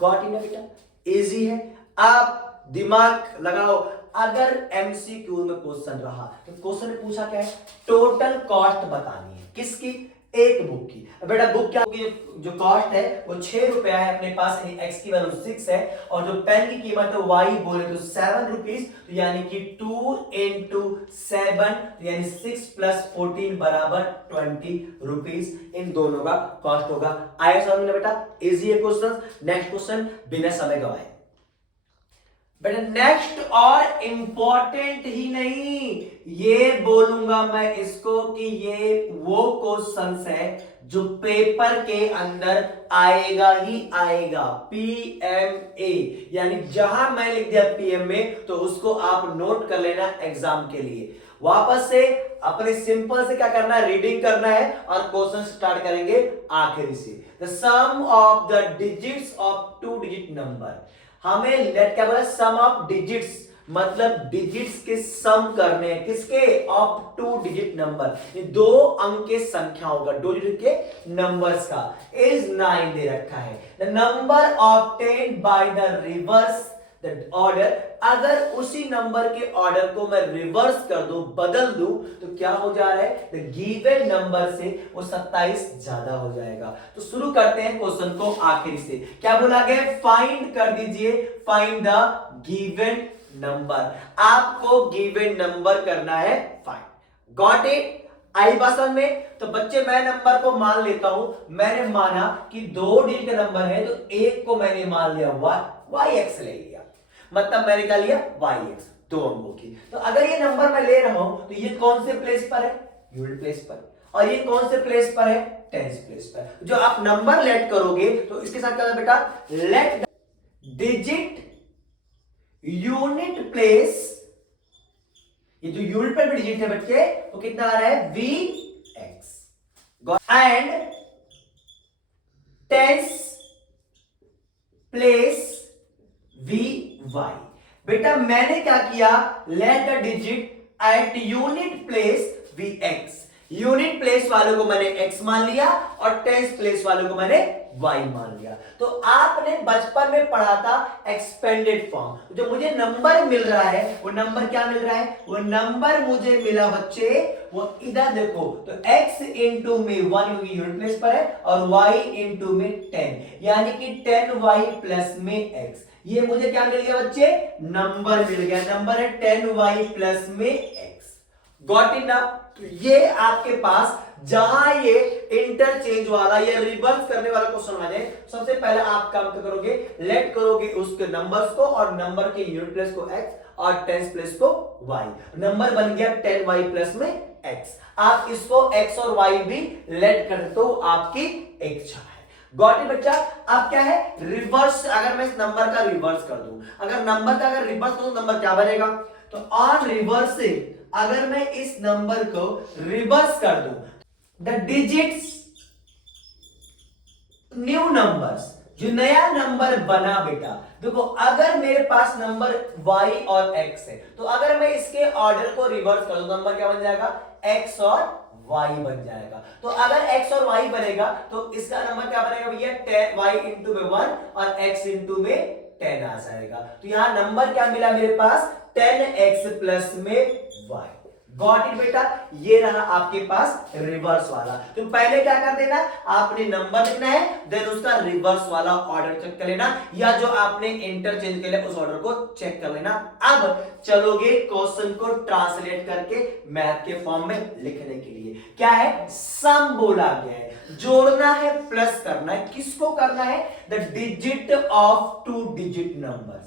गॉट इट बेटा, इजी है। आप दिमाग लगाओ, अगर एमसीक्यू में क्वेश्चन रहा तो क्वेश्चन में पूछा क्या है टोटल कॉस्ट बतानी है, किसकी एक बुक की। अब बेटा बुक क्या होगी, जो कॉस्ट है वो 6 रुपया है अपने पास, यानी एक्स की वैल्यू 6 है, और जो पेन की कीमत है वाई बोले तो 7 रुपीज, तो यानी कि 2 into 7, तो यानी 6 + 14 बराबर 20 रुपीज, इन दोनों का कॉस्ट होगा। आया समझ में बेटा, इजी है क्वेश्चन। नेक्स्ट क्वेश्चन बिना समय गवाए बेटा, नेक्स्ट और इंपॉर्टेंट ही नहीं, ये बोलूंगा मैं इसको कि ये वो क्वेश्चंस है जो पेपर के अंदर आएगा ही आएगा, पीएमए, यानी जहां मैं लिख दिया पीएमए तो उसको आप नोट कर लेना एग्जाम के लिए। वापस से अपने सिंपल से क्या करना है, रीडिंग करना है और क्वेश्चन स्टार्ट करेंगे आखिरी से। The sum of the digits of 2 digit number, हमें लेट क्या बोला, सम ऑफ डिजिट्स, मतलब डिजिट्स के सम करने, किसके, ऑफ 2 डिजिट नंबर, ये 2 अंक के संख्याओं का, 2 डिजिट के नंबर्स का, इज 9 दे रखा है। The number obtained by the reverse the order, अगर उसी नंबर के ऑर्डर को मैं रिवर्स कर दूं, बदल दूं, तो क्या हो जा रहा है, द गिवन नंबर से वो 27 ज्यादा हो जाएगा। तो शुरू करते हैं क्वेश्चन को आखिरी से। क्या बोला गया, फाइंड कर दीजिए, फाइंड द गिवन नंबर, आपको गिवन नंबर करना है फाइंड। गॉट इट, आई बात समझ में। तो बच्चे मैं नंबर को मान लेता हूं, मैंने माना कि 2 डिजिट का नंबर है, तो एक को मैंने मान लिया वाई एक्स ले लिया, मतलब मैंने क्या लिया, वाई एक्स, 2 अंकों की। तो अगर ये नंबर मैं ले रहा हूं तो ये कौन से प्लेस पर है, यूनिट प्लेस पर, और ये कौन से प्लेस पर है, टेंस प्लेस पर। जो आप नंबर लेट करोगे तो इसके साथ क्या होगा बेटा, लेट डिजिट यूनिट प्लेस, ये जो यूनिट पर भी डिजिट है बच्चे, तो कितना आ रहा है, be x, and tens place be y. बेटा मैंने क्या किया, let the digit at unit place be x, unit place वालों को मैंने x मान लिया और टेंस प्लेस वालों को मैंने y मान लिया। तो आपने बचपन में पढ़ा था एक्सपेंडेड फॉर्म, जो मुझे नंबर मिल रहा है वो नंबर क्या मिल रहा है, वो नंबर मुझे मिला बच्चे, वो इधर देखो, तो x इंटू में 1 क्योंकि यूनिट प्लेस पर है, और y इंटू में 10, यानी कि 10y प्लस में x, ये मुझे क्या मिल गया बच्चे, नंबर मिल गया, नंबर है 10y प्लस में x। गॉट इट ना। तो ये आपके पास जहां ये इंटरचेंज वाला या रिवर्स करने वाला क्वेश्चन आ जाए, सबसे पहले आप काम करोगे, लेट करोगे उसके नंबर्स को और नंबर के यूनिट प्लेस को x और टेंस प्लेस को y, नंबर बन गया 10y प्लस में x। आप इसको x और y भी लेट कर दो, आपकी इच्छा है। गॉट इट बच्चा। अब क्या है, रिवर्स, अगर मैं इस नंबर का रिवर्स कर दूं, अगर नंबर का अगर रिवर्स करूं नंबर क्या बनेगा, तो ऑन रिवर्सिंग अगर मैं इस नंबर को रिवर्स कर दूं, द डिजिट्स न्यू नंबर्स, जो नया नंबर बना बेटा, देखो अगर मेरे पास नंबर y और x है, तो अगर मैं इसके ऑर्डर को रिवर्स कर दूं, नंबर क्या बन जाएगा, x और y बन जाएगा। तो अगर x और y बनेगा तो इसका नंबर क्या बनेगा भैया, 10 y इंटू में 1 और x इंटू में 10 आ जाएगा। तो यहां नंबर क्या मिला मेरे पास, 10x प्लस में y। गॉट इट बेटा, ये रहा आपके पास रिवर्स वाला। तो पहले क्या कर देना, आपने नंबर लिखना है, देन उसका रिवर्स वाला ऑर्डर चेक कर लेना, या जो आपने इंटरचेंज कर लिया उस ऑर्डर को चेक कर लेना। अब चलोगे क्वेश्चन को ट्रांसलेट करके मैथ के फॉर्म में लिखने के लिए। क्या है, सम बोला गया है, जोड़ना है, प्लस करना है, किसको करना है, the digit of 2 digit numbers,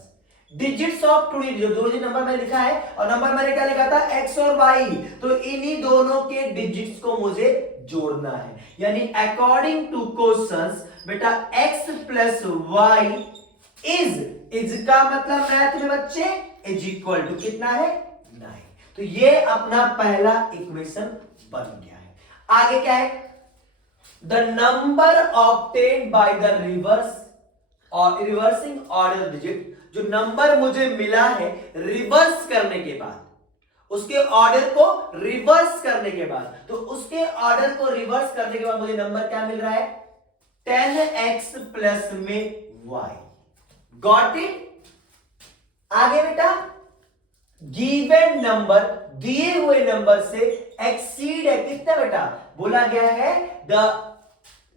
digits of 2 digit, जो 2 डिजिट नंबर में लिखा है, और नंबर मैंने क्या लिखा था, x और y, तो इन्हीं दोनों के डिजिट्स को मुझे जोड़ना है। यानी अकॉर्डिंग टू क्वेश्चंस बेटा x प्लस y इज का मतलब मैथ में बच्चे इज इक्वल टू कितना है, 9। तो ये अपना पहला इक्वेशन बन गया है। आगे क्या है, the number obtained by the reverse और रिवर्सिंग ऑर्डर डिजिट, जो नंबर मुझे मिला है रिवर्स करने के बाद, उसके ऑर्डर को रिवर्स करने के बाद, तो उसके ऑर्डर को रिवर्स करने के बाद मुझे नंबर क्या मिल रहा है, 10x प्लस में y। Got it. आगे बेटा गिवन नंबर दिए हुए नंबर से एक्सीड है कितना बेटा, बोला गया है the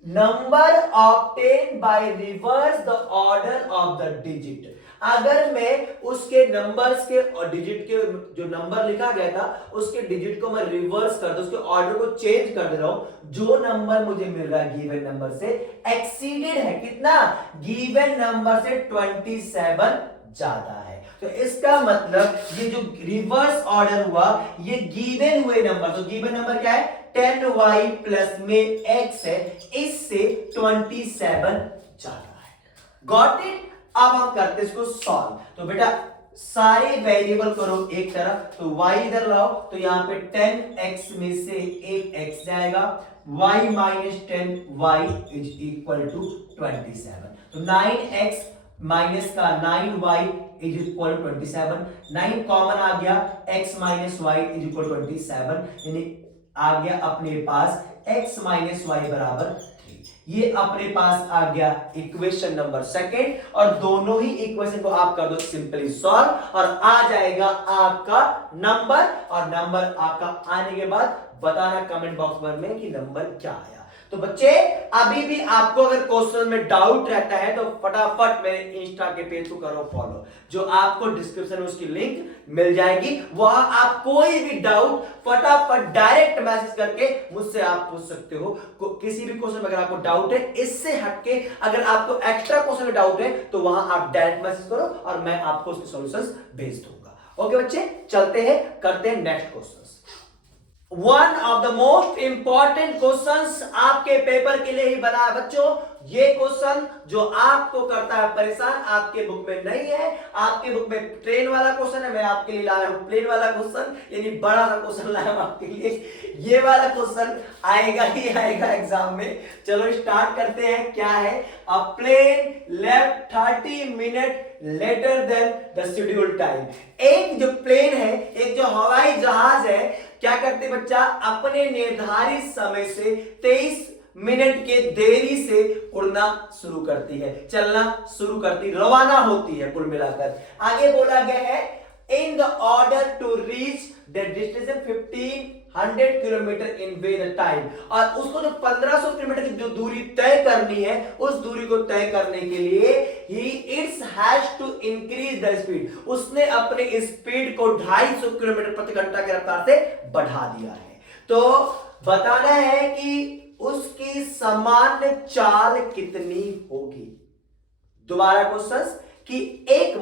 number obtain bye reverse the order of the digit. अगर मैं उसके नंबर्स के और डिजिट के जो नंबर लिखा गया था उसके डिजिट को मैं रिवर्स कर दूं, उसके ऑर्डर को चेंज कर दे रहा हूं, जो नंबर मुझे मिल रहा है गिवन नंबर से एक्सीडेड है कितना, गिवन नंबर से 27 ज्यादा है। तो इसका मतलब ये जो रिवर्स ऑर्डर हुआ ये गिवन हुए नंबर, तो गिवन नंबर क्या है 10y प्लस में x है, इससे 27 ज्यादा है। Got it. अब हम करते हैं इसको सॉल्व। तो बेटा सारे वेरिएबल करो एक तरफ, तो y इधर लाओ, तो यहां पे 10x में से एक x जाएगा, y minus 10y is equal to 27। तो 9x माइनस का 9y इज इक्वल 27, 9 कॉमन आ गया, x minus y is equal 27, यानी आ गया अपने पास x माइनस वाई बराबर 3। ये अपने पास आ गया इक्वेशन नंबर सेकेंड, और दोनों ही इक्वेशन को आप कर दो सिंपली सॉल्व और आ जाएगा आपका नंबर। और नंबर आपका आने के बाद बताना कमेंट बॉक्स में कि नंबर क्या आया। तो बच्चे अभी भी आपको अगर क्वेश्चन में डाउट रहता है तो फटाफट मेरे इंस्टा के पेज को करो फॉलो, जो आपको डिस्क्रिप्शन में उसकी लिंक मिल जाएगी, वहां आप कोई भी डाउट फटाफट डायरेक्ट मैसेज करके मुझसे आप पूछ सकते हो। किसी भी क्वेश्चन में अगर आपको डाउट है, इससे हटके अगर आपको एक्स्ट्रा क्वेश्चन में डाउट है तो वहां आप डायरेक्ट मैसेज करो और मैं आपको उसके सॉल्यूशंस भेज दूंगा। ओके बच्चे, चलते हैं करते हैं next question. One of the most important questions आपके पेपर के लिए ही बना है बच्चों। ये क्वेश्चन जो आपको करता है परेशान, आपके बुक में नहीं है, आपके बुक में ट्रेन वाला क्वेश्चन है, मैं आपके लिए लाया हूं प्लेन वाला क्वेश्चन, यानी बड़ा सा क्वेश्चन लाया हूं आपके लिए। ये वाला क्वेश्चन आएगा ही आएगा एग्जाम में। चलो स्टार्ट करते हैं। क्या है, a plane left 30 minute later than the schedule time. एक जो प्लेन है, एक जो हवाई जहाज है, क्या करते बच्चा, अपने निर्धारित समय से 23 मिनट के देरी से उड़ना शुरू करती है, चलना शुरू करती, रवाना होती है। कुल मिलाकर आगे बोला गया है in the order to reach the destination 1500 kilometre in way the time, और उसको जो 1500 किलोमीटर की जो दूरी तय करनी है, उस दूरी को तय करने के लिए he it's has to increase the speed, उसने अपने स्पीड को 250 किलोमीटर प्रति घंटा की रफ्तार से बढ़ा दिया है। तो बताना है कि उसकी सामान्य चाल कितनी होगी। दोबारा क्वेश्चन कि एक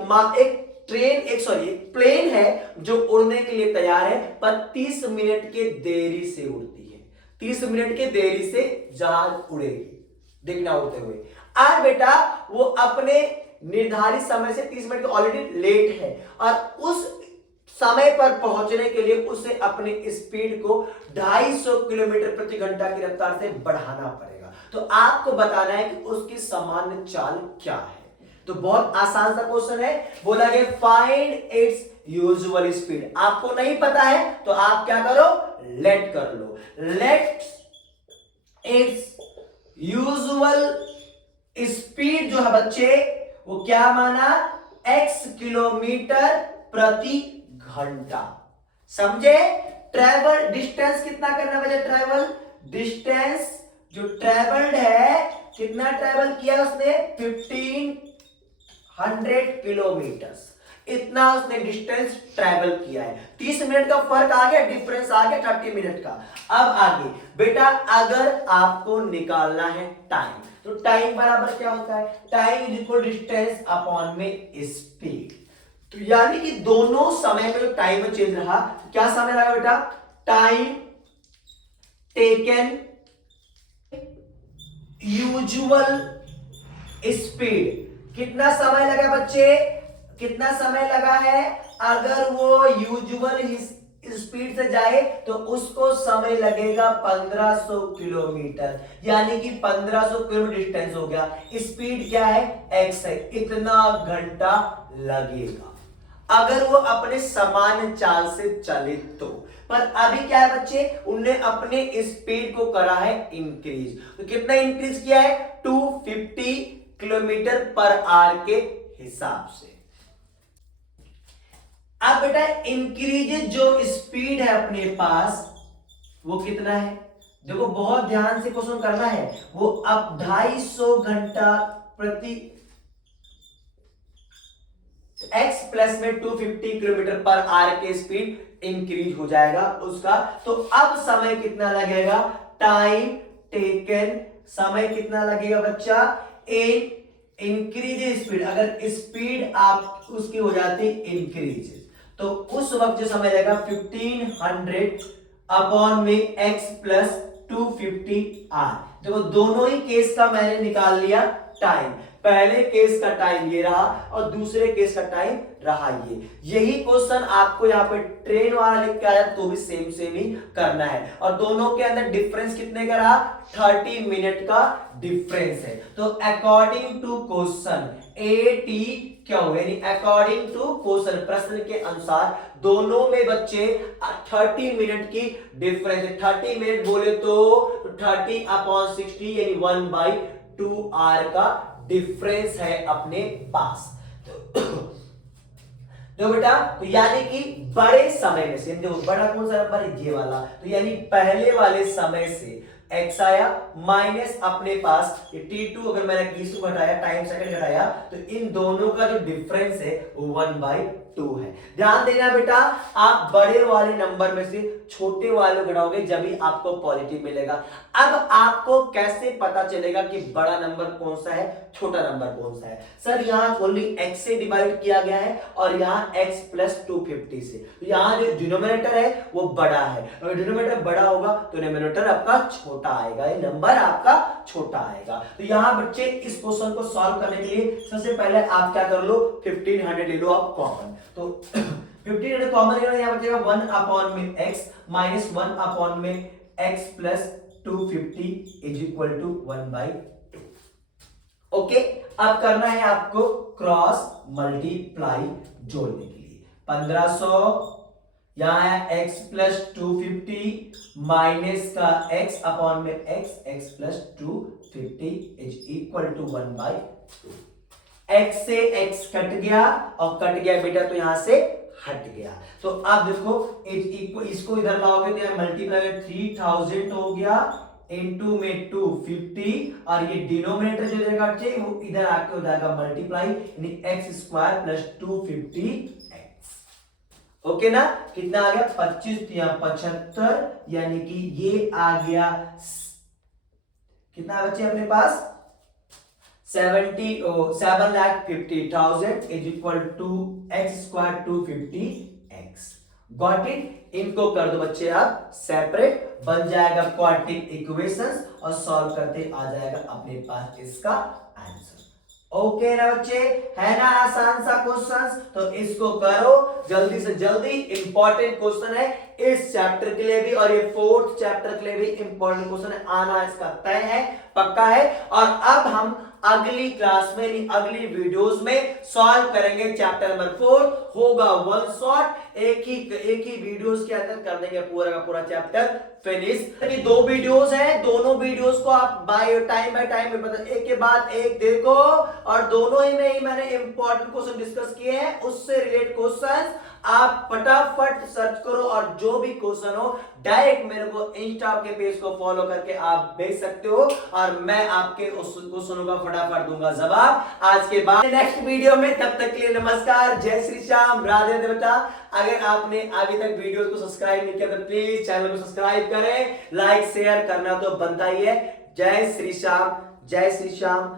ट्रेन एक प्लेन है जो उड़ने के लिए तैयार है, पर 30 मिनट के देरी से उड़ती है, 30 मिनट के देरी से जहाज उड़ेगी, देखना उड़ते हुए। और बेटा वो अपने निर्धारित समय से 30 मिनट ऑलरेडी लेट है, और उस समय पर पहुंचने के लिए उसे अपने स्पीड को 250 किलोमीटर प्रति घंटा की रफ्तार से बढ़ाना पड़ेगा। तो आपको बताना है कि उसकी सामान्य चाल क्या है। तो बहुत आसान सा क्वेश्चन है, बोला गया फाइंड इट्स यूजुअल स्पीड। आपको नहीं पता है तो आप क्या करो, लेट कर लो, लेट इट्स यूजुअल स्पीड जो है बच्चे वो क्या माना, x किलोमीटर प्रति घंटा। समझे, ट्रेवल डिस्टेंस कितना करना बचा, ट्रेवल डिस्टेंस जो ट्रेवल्ड है, कितना ट्रेवल किया उसने, 1500 किलोमीटर, इतना उसने डिस्टेंस ट्रेवल किया है। 30 मिनट का फर्क आ गया, डिफरेंस आ गया 30 मिनट का। अब आगे बेटा अगर आपको निकालना है टाइम, तो टाइम बराबर क्या होता है, time is equal distance upon में स्पीड। तो यानी कि दोनों समय में जो टाइम चेंज रहा, क्या समय लगा बेटा, टाइम टेकन यूजुअल स्पीड। कितना समय लगा बच्चे, कितना समय लगा है, अगर वो यूजुअल स्पीड से जाए तो उसको समय लगेगा 1500 किलोमीटर, यानी कि 1500 किलोमीटर डिस्टेंस हो गया। स्पीड क्या है, x है, इतना घंटा लगेगा अगर वो अपने सामान्य चाल से चले तो। पर अभी क्या है बच्चे, उनने अपने स्पीड को करा है इंक्रीज। तो कितना इंक्रीज किया है, 250 किलोमीटर पर आवर के हिसाब से। अब बेटा इंक्रीज जो स्पीड है अपने पास वो कितना है, देखो बहुत ध्यान से क्वेश्चन करना है। वो अब 250 घंटा प्रति एक्स प्लस में 250 किलोमीटर पर आवर के स्पीड इंक्रीज हो जाएगा उसका। तो अब समय कितना लगेगा, टाइम टेकन, समय कितना लगेगा बच्चा, इंक्रीज स्पीड, अगर स्पीड आप उसकी हो जाती इंक्रीज तो उस वक्त जो समय लगेगा 1500 अपॉन में एक्स प्लस 250 आर। देखो दोनों ही केस का मैंने निकाल लिया टाइम, पहले केस का टाइम ये रहा और दूसरे केस का टाइम रहा ये। यही क्वेश्चन आपको यहाँ पे ट्रेन वाला लिख के आया तो भी सेम ही करना है। और दोनों के अंदर डिफरेंस कितने का रहा, 30 मिनट का डिफरेंस है। तो अकॉर्डिंग टू क्वेश्चन AT क्यों, यानी अकॉर्डिंग टू क्वेश्चन, प्रश्न के अनुसार दोनों में बच्चे 30 मिनट की डिफरेंस है। 30 मिनट बोले तो 30 अपॉन 60 यानी 1/2 आवर का डिफरेंस है अपने पास। तो बेटा तो यानी कि बड़े समय में से, देखो बड़ा कौन सा नंबर है, ये वाला, तो यानी पहले वाले समय से x आया माइनस अपने पास ये t2, अगर मैंने t2 घटाया, टाइम सेकंड घटाया, तो इन दोनों का जो डिफरेंस है वो 1/2 है। ध्यान देना बेटा, आप बड़े वाले नंबर में से छोटे वाले घटाओगे जब भी आपको पॉजिटिव मिलेगा। अब आपको कैसे पता चलेगा कि बड़ा नंबर कौन सा है, छोटा नंबर कौन सा है? सर यहाँ ओनली x से डिवाइड किया गया है और यहाँ x प्लस 250 से, तो यहाँ जो डिनोमिनेटर है वो बड़ा है। अगर डिनोमिनेटर बड़ा होगा तो डिनोमिनेटर आपका छोटा आएगा, ये नंबर आपका छोटा आएगा। तो यहाँ बच्चे इस क्वेश्चन को सॉल्व करने के लिए सबसे पहले आप क्या कर लो, 1500 ले लो आप कॉमन। तो 1500 कॉमन लेना, यहाँ बचेगा 1 अपॉन में x माइनस 1 अपॉन में x plus 250 is equal to 1/2। Okay, अब करना है आपको क्रॉस मल्टीप्लाई जोड़ने के लिए। 1500 यहां है x प्लस 250 माइनस का x अपॉन में x plus 250 is equal to 1/2। x से x कट गया और कट गया बेटा तो यहां से हट गया। तो अब देखो इसको इधर लाओगे तो यहां मल्टीप्लाई 3000 हो गया इनटू में 250 और ये डिनोमिनेटर जो देगा वो इधर आके हो जाएगा मल्टीप्लाई, यानी x square plus 250x। Okay ना, कितना आ गया 25 या 75, यानी कि ये आ गया कितना बच्चे अपने पास 7,50,000 is equal to x square 250x। Got it? इनको कर दो बच्चे आप सेपरेट, बन जाएगा क्वाड्रेटिक इक्वेशंस और सॉल्व करते आ जाएगा अपने पास इसका आंसर। ओके ना बच्चे, है ना आसान सा क्वेश्चन? तो इसको करो जल्दी से जल्दी, इंपॉर्टेंट क्वेश्चन है इस चैप्टर के लिए भी और ये 4th चैप्टर के लिए भी इंपॉर्टेंट क्वेश्चन है, आना इसका तय है, पक्का है। और अब हम अगली क्लास में, अगली वीडियोस में सॉल्व करेंगे चैप्टर नंबर 4, होगा वन शॉट, एक ही वीडियोस के अंदर कर देंगे पूरा का पूरा चैप्टर फिनिश। ये 2 वीडियोस हैं, दोनों वीडियोस को आप बाय टाइम एक के बाद एक देखो और दोनों ही में ही मैंने इंपॉर्टेंट क्वेश्चन डिस्कस किए हैं, उससे रिलेटेड क्वेश्चन आप फटाफट सर्च करो और जो भी क्वेश्चन हो डायरेक्ट मेरे को इंस्टा के पेज को फॉलो करके आप देख सकते हो और मैं आपके उस क्वेश्चनों का फटाफट दूंगा जवाब आज के बाद नेक्स्ट वीडियो में। तब तक के लिए नमस्कार, जय श्री श्याम, राधे राधे बेटा। अगर आपने अभी तक वीडियो को सब्सक्राइब नहीं किया तो प्लीज चैनल को सब्सक्राइब करें, लाइक शेयर करना तो बनता ही है। जय श्री श्याम, जय श्री श्याम,